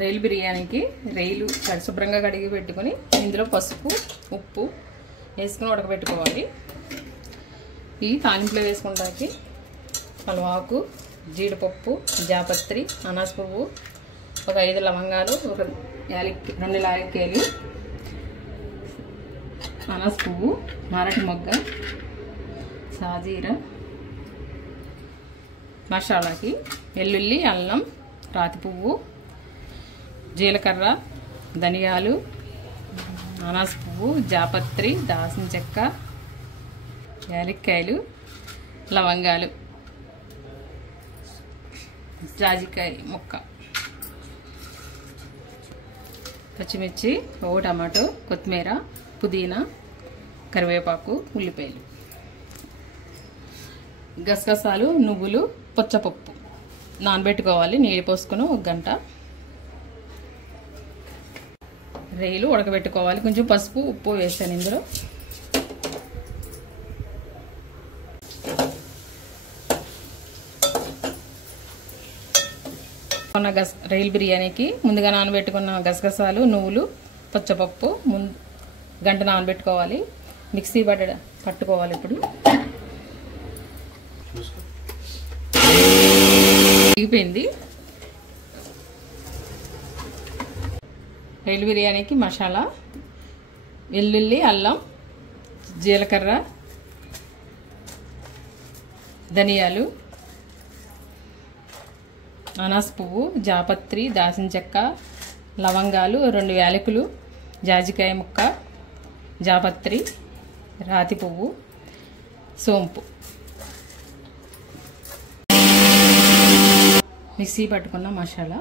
రైలు బిర్యానీకి రైలు శుభ్రంగా కడిగి పెట్టుకొని ఇందులో పసుపు ఉప్పు వేసుకుని ఉడకబెట్టుకోవాలి. ఈ తాలింపులో వేసుకుంటానికి పలువాకు, జీడిపప్పు, జాపత్రి, అనాస పువ్వు, ఒక 5 లవంగాలు, ఒక 2 యాలక్కాయలు, అనాస పువ్వు, మరాఠీ మొగ్గ, సాజీరా, మసాలాకి వెల్లుల్లి, అల్లం, రాతి పువ్వు, జీలకర్ర, ధనియాలు, అనాస పువ్వు, జాపత్రి, దాల్చిన చెక్క, యాలక్కాయలు, లవంగాలు, జాజికాయ ముక్క, పచ్చిమిర్చి, ఒక టమాటో, కొత్తిమీర, పుదీనా, కరివేపాకు, ఉల్లిపాయలు, గసగసాలు, నువ్వులు, పచ్చపప్పు నానబెట్టుకోవాలి. నీళ్ళు పోసుకొని 1 గంట. రైలు ఉడకబెట్టుకోవాలి. కొంచెం పసుపు ఉప్పు వేసాను ఇందులో. రైలు బిర్యానీకి ముందుగా నానబెట్టుకున్న గసగసాలు, నువ్వులు, పచ్చపప్పు 1 గంట నానబెట్టుకోవాలి. మిక్సీ పట్టుకోవాలి. ఇప్పుడు అయిపోయింది. రైలు బిర్యానీకి మసాలా వెల్లుల్లి, అల్లం, జీలకర్ర, ధనియాలు, అనాస పువ్వు, జాపత్రి, దాల్చిన చెక్క, లవంగాలు, 2 యాలకులు, జాజికాయ ముక్క, జాపత్రి, రాతి పువ్వు, సోంపు, మిక్సీ పట్టుకున్న మసాలా.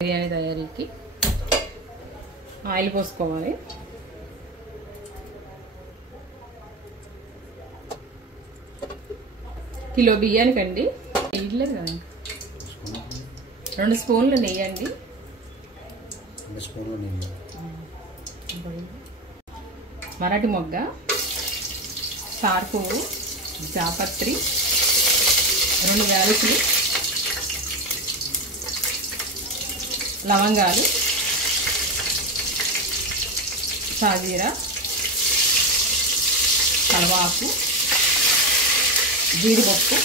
బిర్యానీ తయారీకి ఆయిల్ పోసుకోవాలి. కిలో బియ్యానికండి వేయలేదు కదా, 2 స్పూన్లు నెయ్యి అండి. మరాఠీ మొగ్గ, స్టార్ పువ్వు, జాపత్రి, 2 యాలకులు, లవంగాలు, సాజీరా, కలవాకు, జీడిపప్పు,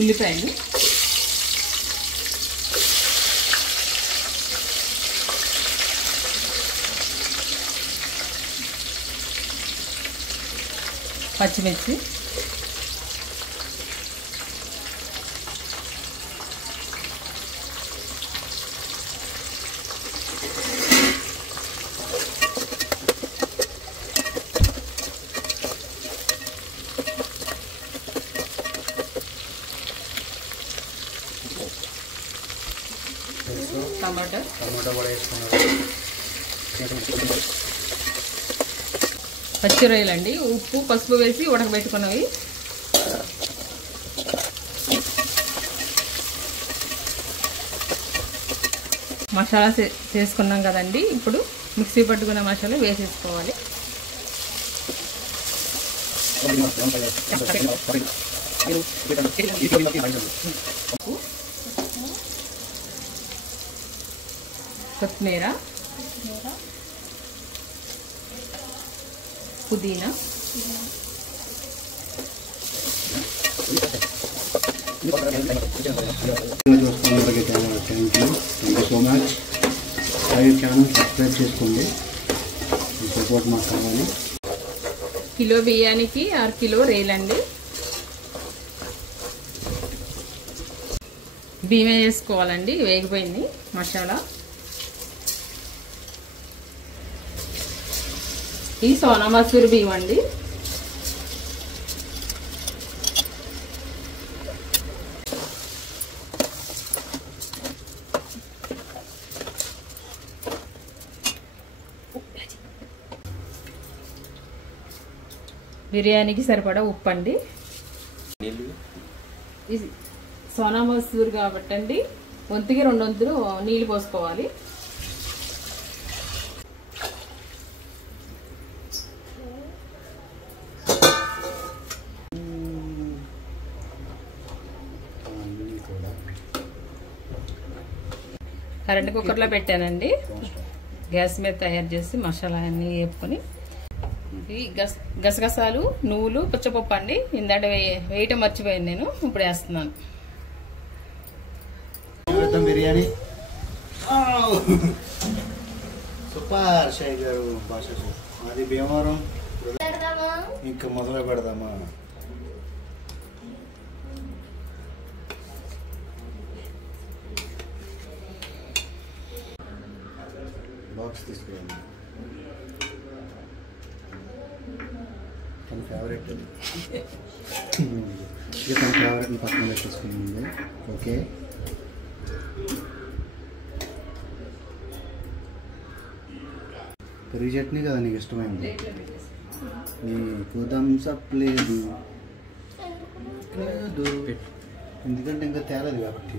ఉల్లిపాయలు, పచ్చిమిర్చి, టమాటా కూడా వేసుకున్నారు. పచ్చి రొయ్యలండి, ఉప్పు పసుపు వేసి ఉడకబెట్టుకున్నవి. మసాలా చేసుకున్నాం కదండి. ఇప్పుడు మిక్సీ పట్టుకున్న మసాలా వేసేసుకోవాలి. కొత్తిమీర, పుదీనా, thank you so much. Channel subscribe చేసుకోండి. సపోర్ట్ మాకు కావాలి. కిలో బియ్యానికి 6 కిలో రైలండి. బియ్యం వేసుకోవాలండి. వేగిపోయింది మసాలా. ఈ సోనా మసూరి బియ్యం అండి. బిర్యానీకి సరిపడా ఉప్పు అండి. సోనా మసూరి కాబట్టి అండి వంతుకి 2 వంతులు నీళ్ళు పోసుకోవాలి. కరెంట్ కుక్కర్లో పెట్టానండి. గ్యాస్ మీద తయారు చేసి మసాలా అన్ని వేపుకొని ఈ గసగసాలు, నువ్వులు, పుచ్చపప్పు అండి. ఇందాక వేయటం మర్చిపోయాను నేను, ఇప్పుడు వేస్తున్నాను. బిర్యానీ సూపర్ షాయి గారు భాష అది భీమవరం. ఇంకా మొదలు పెడదామా? బాక్స్ తీసుకురండి. తన ఫేవరెట్ ఇది, తన ఫేవరెట్ని పక్కన పెట్టేసుకుంది. ఓకే, పెరుగు చట్నీ కదా నీకు ఇష్టమైంది. నీకు థమ్సప్ లేదు, ఎందుకంటే ఇంకా తేలేదు కాబట్టి.